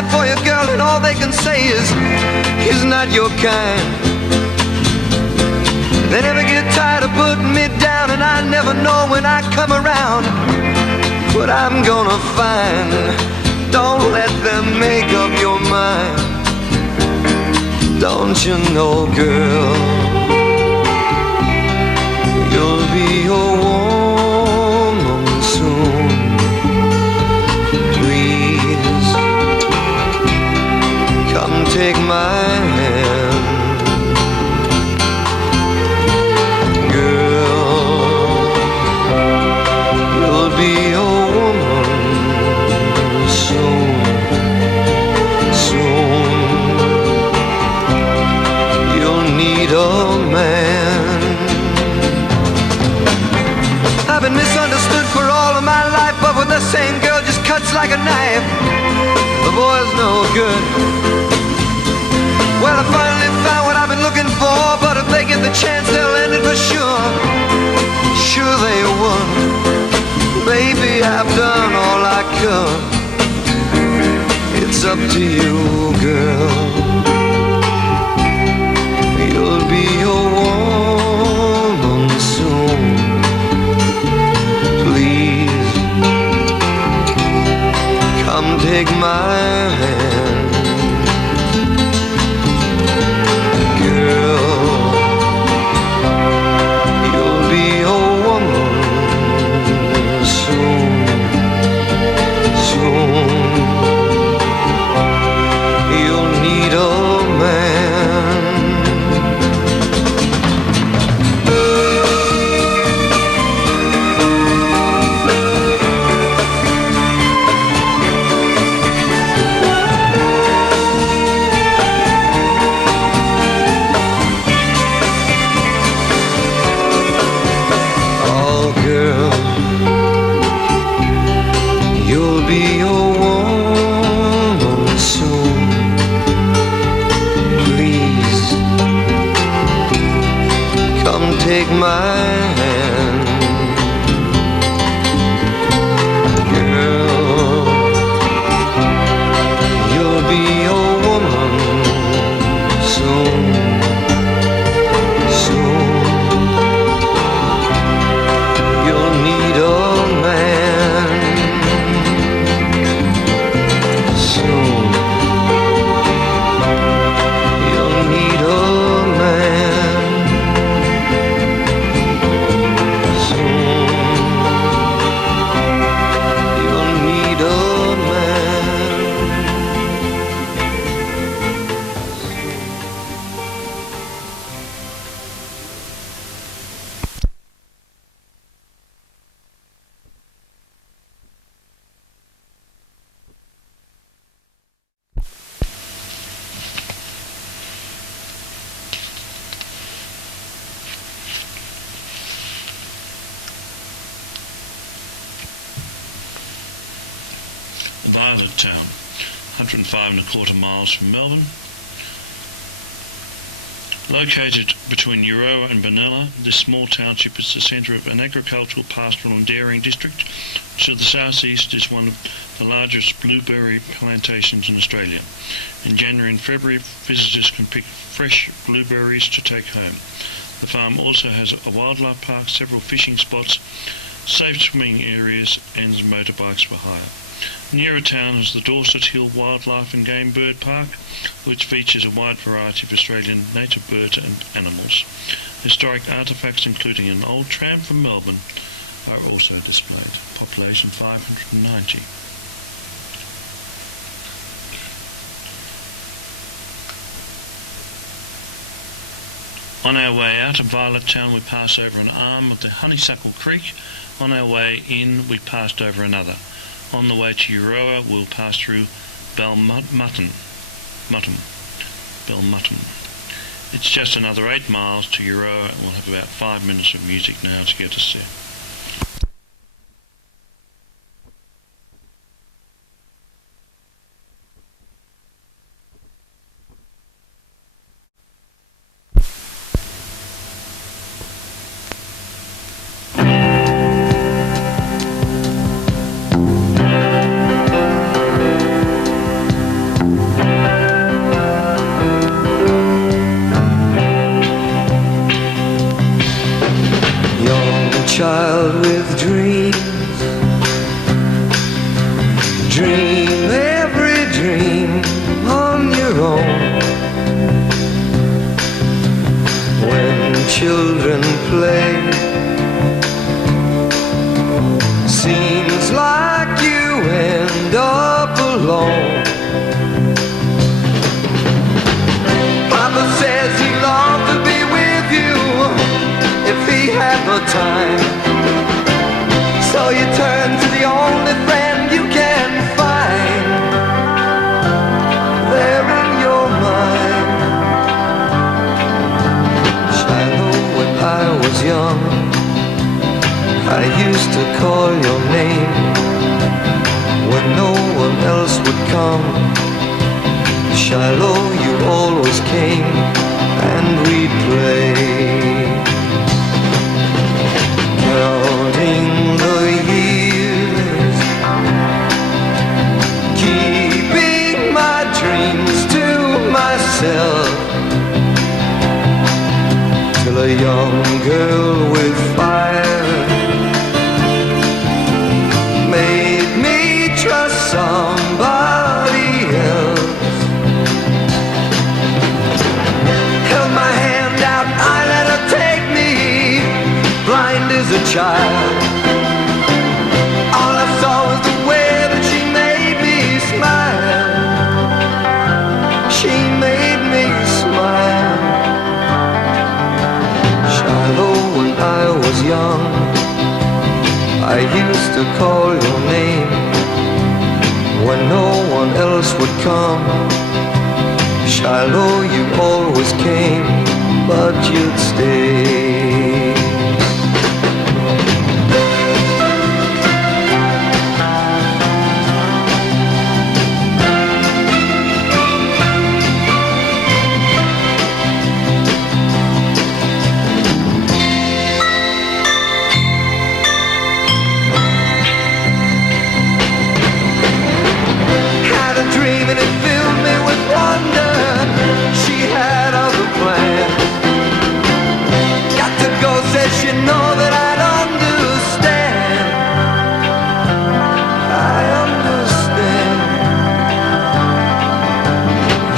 die for you, girl, and all they can say is he's not your kind. They never get tired of putting me down, and I never know when I come around what I'm gonna find. Don't let them make up your mind. Don't you know, girl, you'll be a woman soon. Please, come take my hand. Girl, you'll be a woman soon, soon. You'll need a man. I've been misunderstood for all of my life, but with the same girl just cuts like a knife. The boy's no good. Well, I finally found what I've been looking for, but if they get the chance, they'll end it for sure. Sure they would. Baby, I've done all I could. It's up to you, girl. You'll be a woman soon. Please, come take my hand. Girl, you'll be a woman soon, soon. You'll need a man. Oh, girl, you'll be a woman soon. Please, come take my hand. Girl, you'll be a woman soon, soon. You'll need a man soon. You'll need a man soon. You'll need a man. Violet Town, 105.25 miles from Melbourne. Located between Euroa and Benalla, this small township is the centre of an agricultural, pastoral and dairying district. To the southeast is one of the largest blueberry plantations in Australia. In January and February, visitors can pick fresh blueberries to take home. The farm also has a wildlife park, several fishing spots, safe swimming areas and motorbikes for hire. Nearer town is the Dorset Hill Wildlife and Game Bird Park, which features a wide variety of Australian native birds and animals. Historic artefacts, including an old tram from Melbourne, are also displayed. Population 590. On our way out of Violet Town, we pass over an arm of the Honeysuckle Creek. On our way in, we passed over another. On the way to Euroa, we'll pass through Belmutton. It's just another 8 miles to Euroa, and we'll have about 5 minutes of music now to get us there. Seems like you end up alone. Papa says he'd love to be with you if he had the time. So you turn to the only friend you can find there in your mind. Shilo, when I was young, I used to call your name when no one else would come. Shilo, you always came and we'd play, counting the years, keeping my dreams to myself, till a young girl with fire made me trust somebody else. Held my hand out, I let her take me, blind as a child. All I saw was the way that she made me smile. She made me smile. Shilo, when I was young, I used to call your name when no one else would come. Shilo, you always came, but you'd stay. And it filled me with wonder. She had other plans. Got to go, says she know that I'd understand. I understand.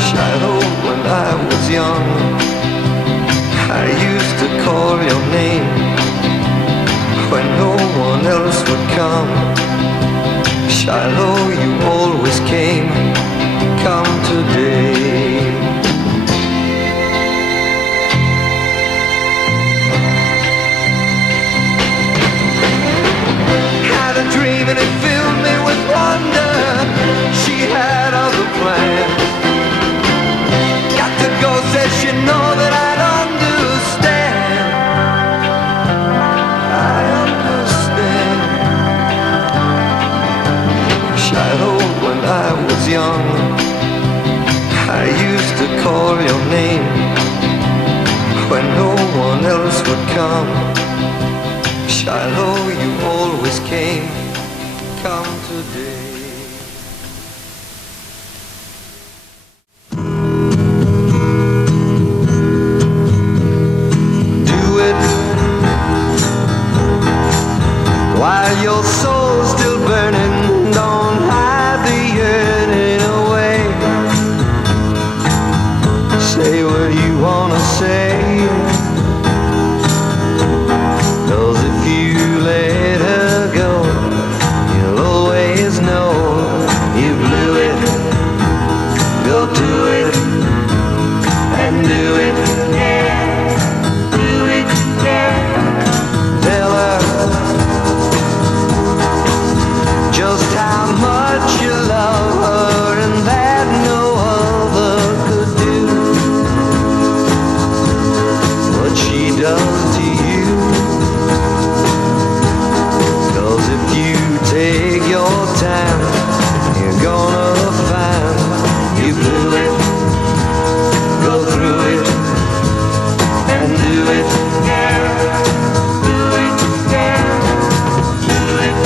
Shilo, when I was young, I used to call your name when no one else would come. Shilo, you always came. Come today. Had a dream and it filled me with wonder. She had other plans. Got to go, says she know that I'd understand. I understand. Shilo, when I was young, I used to call your name when no one else would come. Shilo, you always came. Come today. Do it while your soul's still burning. Don't hide the yearning away. Say what you wanna say, 'cause if you let her go, you'll always know you blew it. Go do it and do it. Do it, tell her just how much you love her and that no other could do what she does to you. 'Cause if you take your time, you're gonna find you blew it. Go through it and do it. Do it, do it.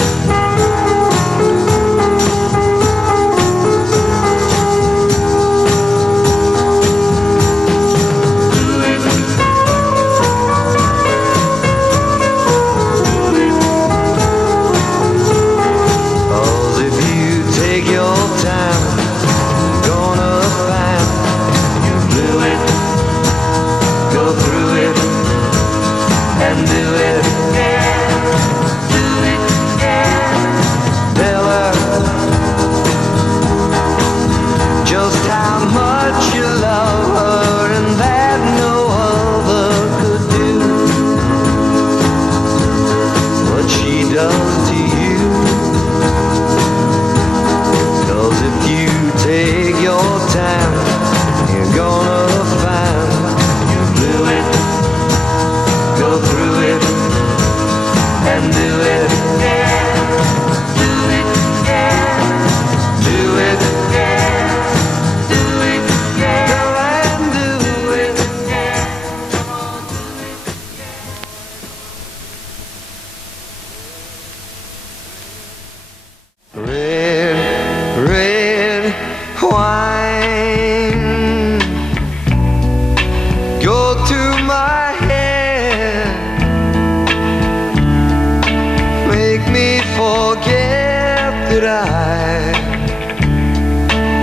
did I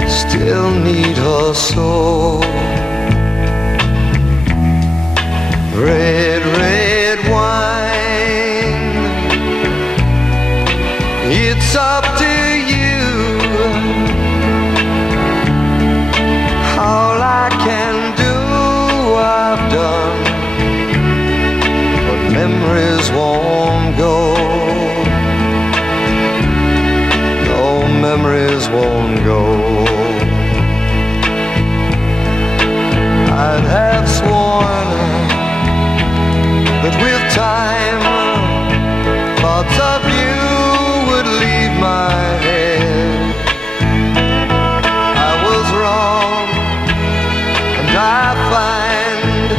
still need her so? Red, red wine, it's up to you. All I can do, I've done, but memories won't go. No, memories won't go. I'd have sworn that with time thoughts of you would leave my head. I was wrong, and I find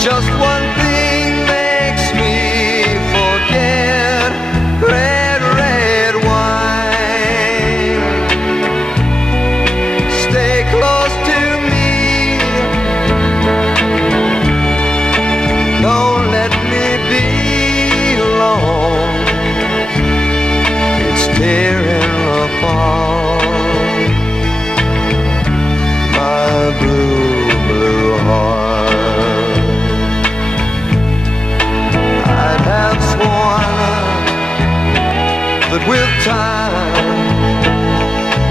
just one thing makes me forget. Red, red wine, stay close to me. Don't let me be alone. It's tearing apart my blue, blue heart. I'd have sworn that with time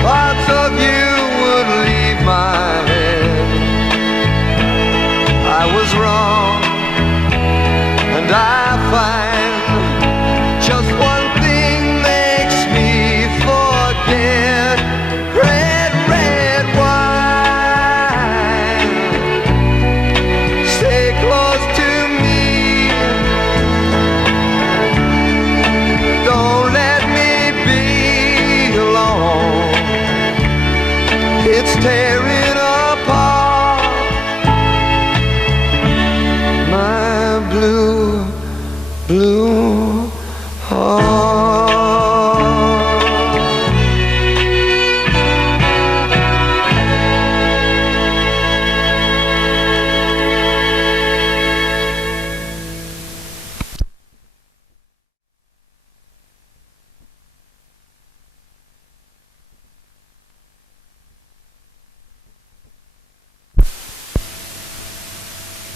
parts of you would leave my head. I was wrong, and I find just one thing makes me forget. Red, red wine, stay close to me. Don't let me be alone. It's tearing apart my blue, blue heart.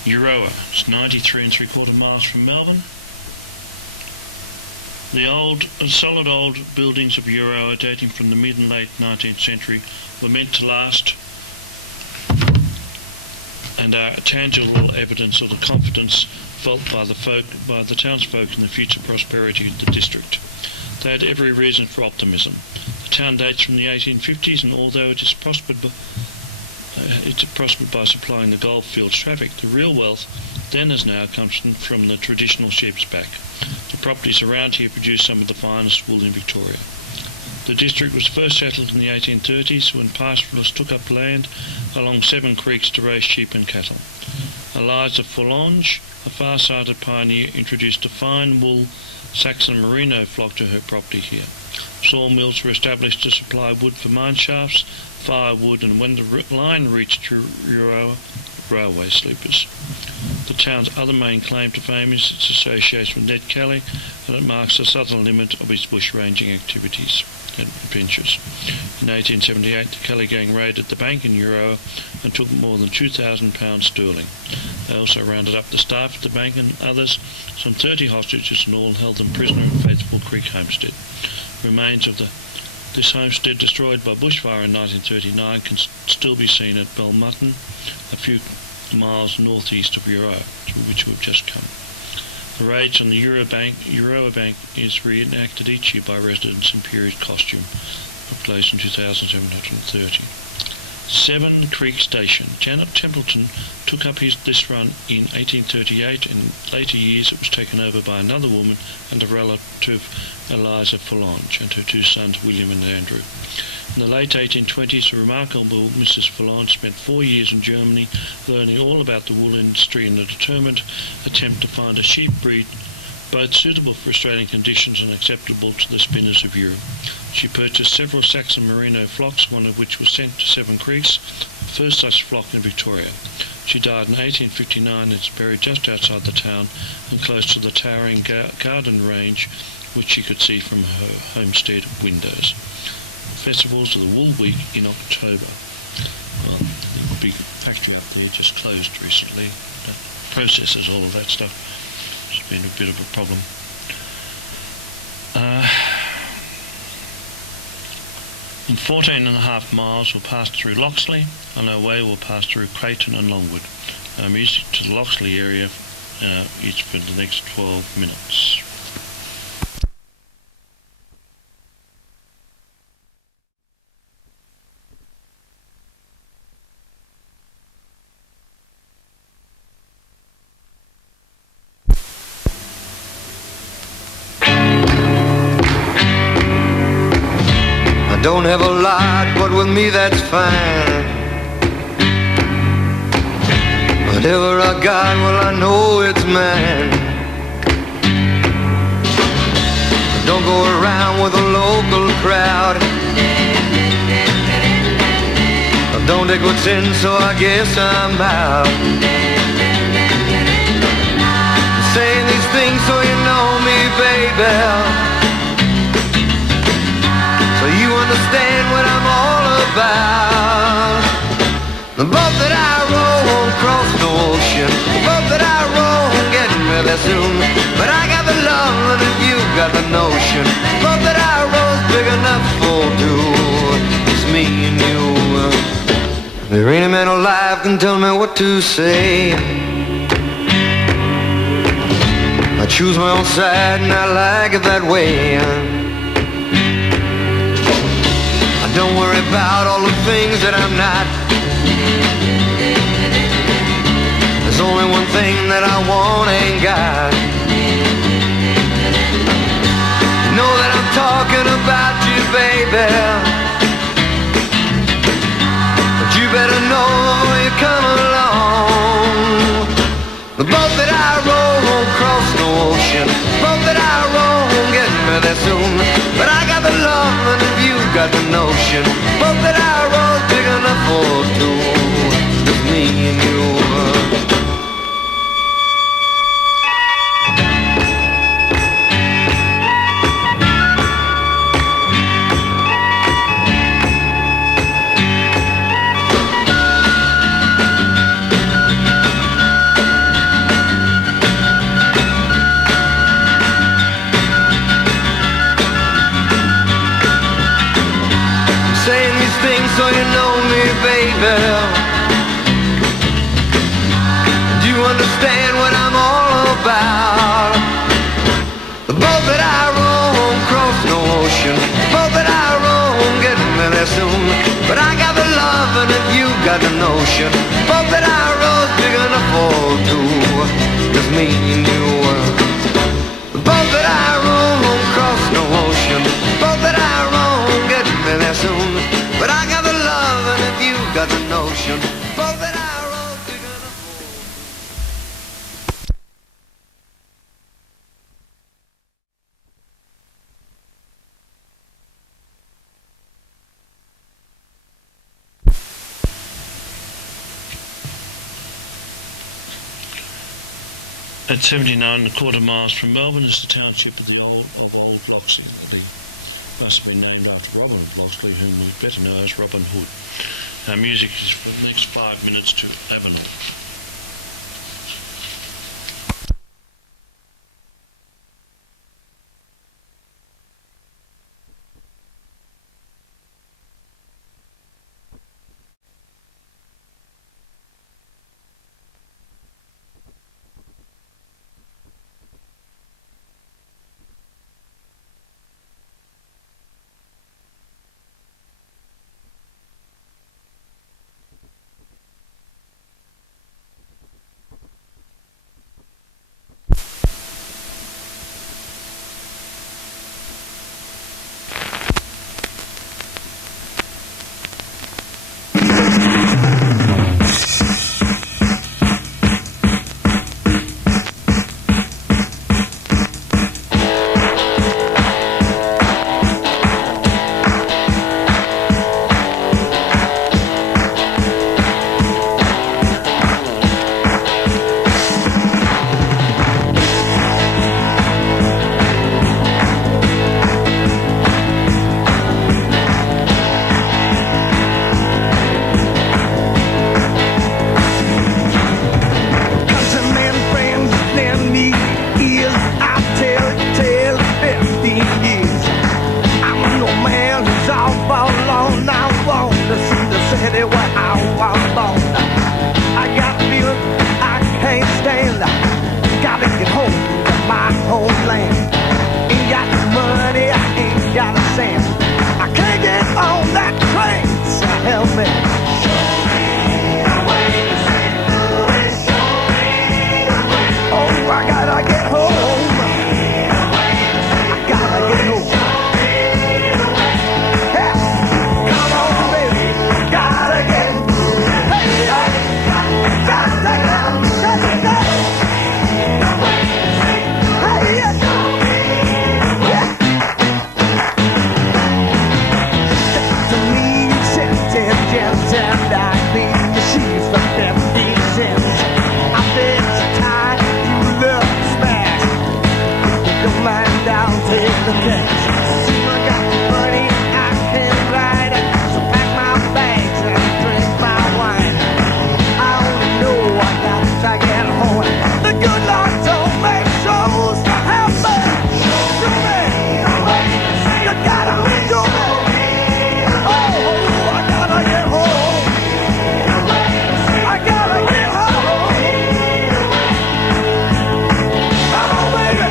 Euroa. It's 93 3/4 miles from Melbourne. The solid old buildings of Euroa, dating from the mid and late 19th century, were meant to last and are tangible evidence of the confidence felt by the townsfolk in the future prosperity of the district. They had every reason for optimism. The town dates from the 1850s, and although it is prospered by supplying the goldfields traffic, the real wealth then as now comes from the traditional sheep's back. The properties around here produce some of the finest wool in Victoria. The district was first settled in the 1830s when pastoralists took up land along 7 creeks to raise sheep and cattle. Eliza Forlange, a far-sighted pioneer, introduced a fine wool Saxon merino flock to her property here. Sawmills were established to supply wood for mine shafts, firewood, and when the line reached Euroa, railway sleepers. The town's other main claim to fame is its association with Ned Kelly, and it marks the southern limit of his bush-ranging activities and adventures. In 1878, the Kelly gang raided the bank in Euroa and took more than £2,000 sterling. They also rounded up the staff at the bank and others, some 30 hostages in all, held them prisoner in Faithful Creek homestead. Remains of this homestead, destroyed by bushfire in 1939, can still be seen at Belmutton, a few miles northeast of Euroa, to which we've just come. The raids on the Euroa Bank is reenacted each year by residents in period costume, took place in 2730. Seven Creek Station. Janet Templeton took up this run in 1838. In later years it was taken over by another woman and a relative, Eliza Forlange, and her 2 sons, William and Andrew. In the late 1820s, the remarkable Mrs. Forlange spent 4 years in Germany learning all about the wool industry in a determined attempt to find a sheep breed both suitable for Australian conditions and acceptable to the spinners of Europe. She purchased several Saxon merino flocks, one of which was sent to 7 Creeks, the first such flock in Victoria. She died in 1859 and is buried just outside the town and close to the towering garden range which she could see from her homestead windows. Festivals of the Wool Week in October. Well, the big factory out there just closed recently. That processes all of that stuff. It's been a bit of a problem. 14.5 miles will pass through Loxley. On our way we'll pass through Creighton and Longwood. Our music to the Loxley area is for the next 12 minutes. Don't have a lot, but with me that's fine. Whatever I got, well I know it's mine. Don't go around with a local crowd. I don't take what's in, so I guess I'm out. I'm saying these things so you know me, baby. So you understand what I'm all about. The boat that I row won't cross the ocean. The boat that I row won't get me there soon. But I got the love and you've got the notion. The boat that I row's big enough for two. It's me and you. There ain't a man alive can tell me what to say. I choose my own side and I like it that way. Don't worry about all the things that I'm not. There's only one thing that I want, ain't got. You know that I'm talking about you, baby. But you better know before you come along. The boat that I row won't cross no ocean. The boat that I row won't get me there soon. But I got the love and you've got the notion. Boat that I row's big enough for two. Just me and you. So you know me, baby. Do you understand what I'm all about? The boat that I row won't cross no ocean. The boat that I row won't get me there soon. But I got the love and if you got the notion. The boat that I row's big enough for two. Just me and you. The boat that I row won't cross no ocean. The boat that I row won't get me there soon. But I got the love and if you got the notion, both that I row's big enough for. At 79.25 miles from Melbourne is the township of Old Loxley. Must have been named after Robin of Loxley, whom we better know as Robin Hood. Our music is for the next 5 minutes to Avenel. so help me. Oh, I gotta get home. I gotta get home. Yeah. Come on, baby. Gotta get home. Hey, gotta get home. Hey, yeah. To me, accepted, just and I think she's from them decent. I bet you tired, you love to smash. Don't mind, I'll take the cash. See, I got money, I can ride it. So pack my bags and drink my wine. I only know I got to get home. The good Lord told me, shows to help me. Show me, you gotta show me. Oh, I gotta get home. I gotta get home. Come on, baby.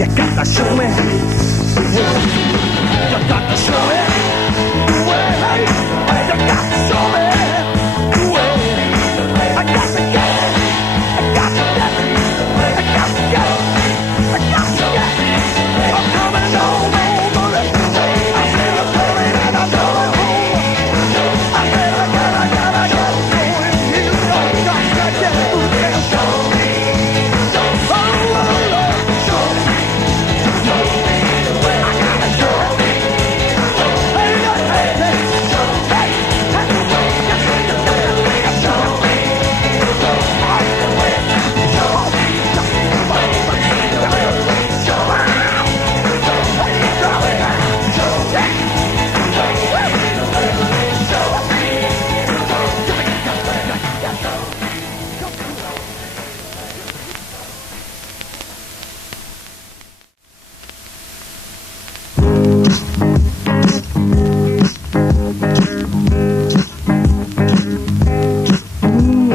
You gotta show me. You gotta show me the way. You gotta show me the way. I got to get it. I got to get it. I got to get it. I got to get it. I'm coming home, baby. I said I'm coming and I'm coming home. I said I gotta get home. You know you got to get it. Show me.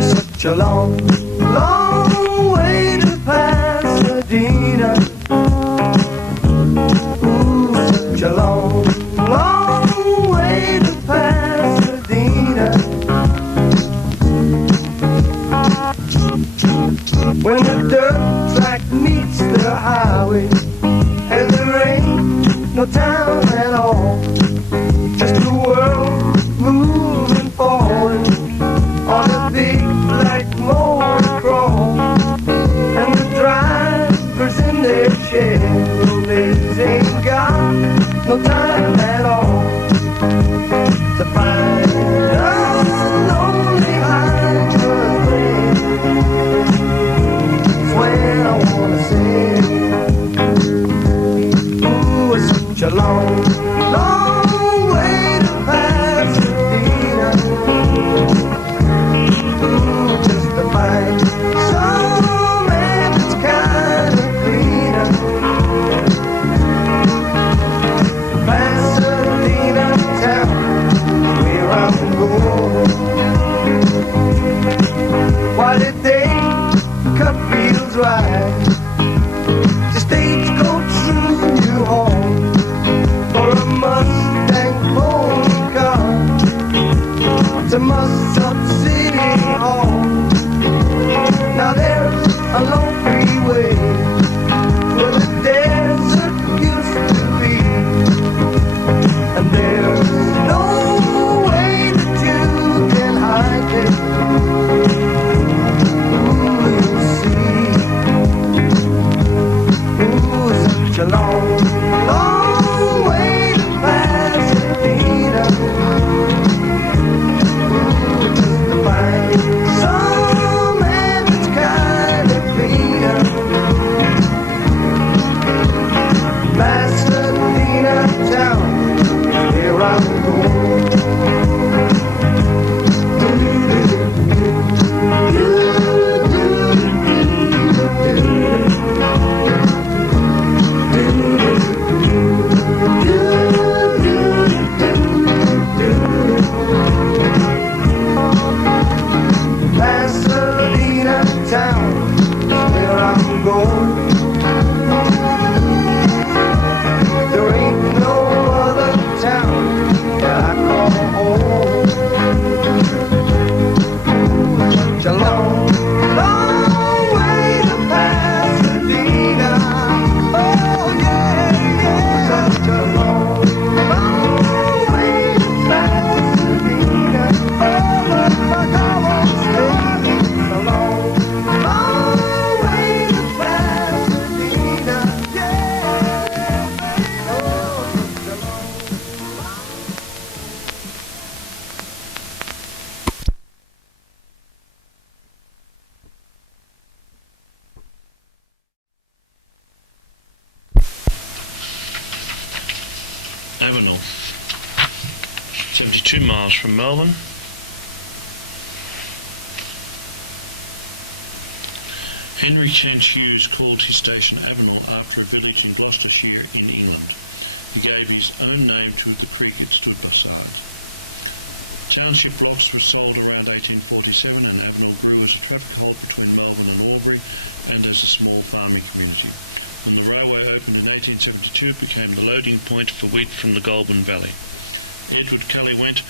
Such a long, long way to Pasadena. Ooh, such a long, long way to Pasadena. When the dirt track meets the highway and there ain't no town at all, just the world moving forward on a big black motor crawl, and the drivers in their Chevrolets ain't got no time at all to find a lonely highway. It's when I wanna sing. Ooh, it's such a long, long way to Pasadena. Just to find some that's kind of greener. Pasadena town, where I'm going. Why did they cut fields right? The stagecoach soon you home for a Mustang phone car to Mustang City Hall. Now there's a long freeway where the desert used to be, and there's no way that you can hide it. Ooh, you see. Ooh, such a long, long way to Pasadena. Ooh, just to find some Avenel, 72 miles from Melbourne. Henry Kent Hughes called his station Avenel after a village in Gloucestershire in England. He gave his own name to the creek it stood beside. Township blocks were sold around 1847 and Avenel grew as a traffic halt between Melbourne and Albury and as a small farming community. When the railway opened in 1872, it became the loading point for wheat from the Goulburn Valley. Edward Cully went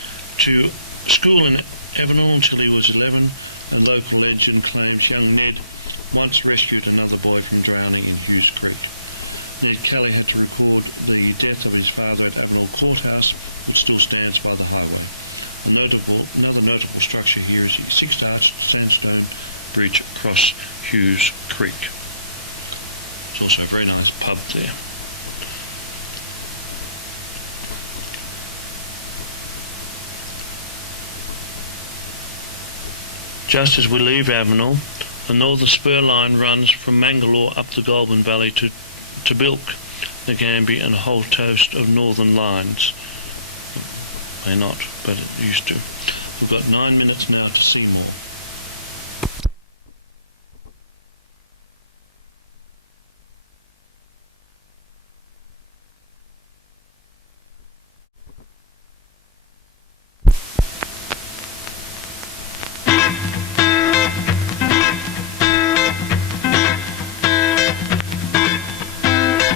to school in Avenel until he was 11, and local legend claims young Ned once rescued another boy from drowning in Hughes Creek. Ned Kelly had to record the death of his father at Avenel Courthouse, which still stands by the highway. Another notable structure here is a 6-arched sandstone bridge across Hughes Creek. There's also a very nice pub there. Just as we leave Avenel, the northern spur line runs from Mangalore up the Goulburn Valley to Bilk, the Gambie and a whole host of northern lines. May not, but it used to. We've got 9 minutes now to Seymour.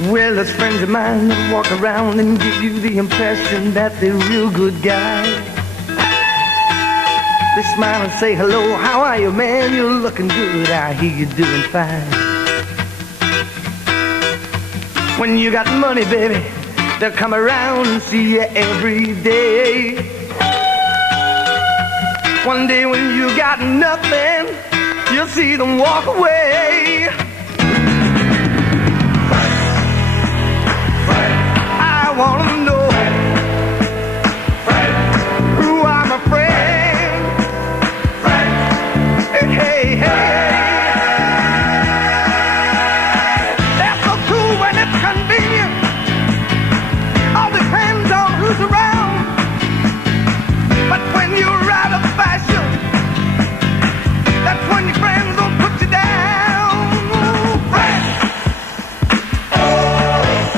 Well, there's friends of mine that walk around and give you the impression that they're real good guys. They smile and say, hello, how are you, man? You're looking good, I hear you're doing fine. When you got money, baby, they'll come around and see you every day. One day when you got nothing, you'll see them walk away. I wanna know who are my friends. Hey, hey. They're so cool when it's convenient. All depends on who's around. But when you're out of fashion, that's when your friends will put you down. Friends.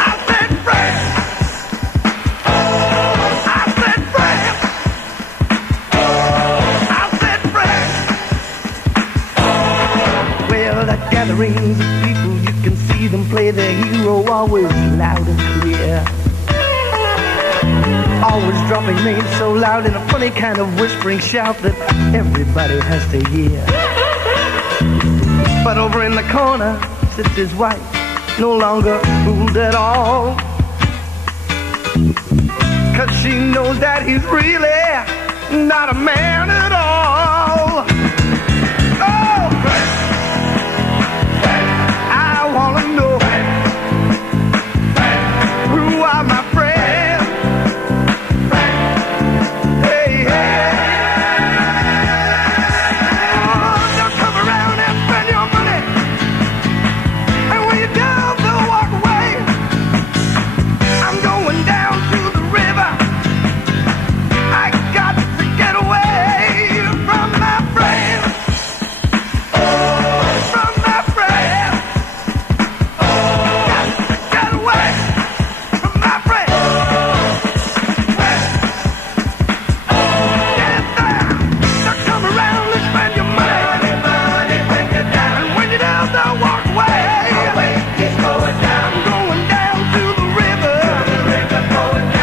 I said friends. Gatherings of people, you can see them play their hero, always loud and clear. Always dropping names so loud in a funny kind of whispering shout that everybody has to hear. But over in the corner sits his wife, no longer fooled at all, 'cause she knows that he's really not a man at all. Oh, I wanna know who are my friends. Hey, hey. Oh, they'll come around and spend your money, and when you're down, they'll walk away. I'm going down to the river. I got to get away from my friends. From my friends. Get away from my friends. Get there. They'll come around and spend your money. And when you're down, they'll walk away. I'm going down to the river.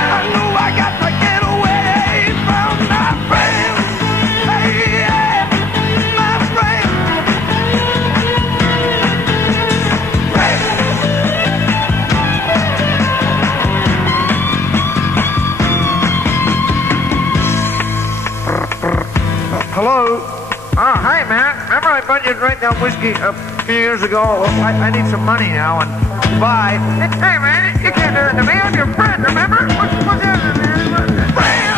I know I got to get away from my friends. Hey, yeah, my friends. Hello? Oh, hey, man. Remember I bought you right that whiskey a few years ago? I need some money now, and bye. Hey, man, you can't do it to me. I'm your friend, remember? What's that, man? Friend!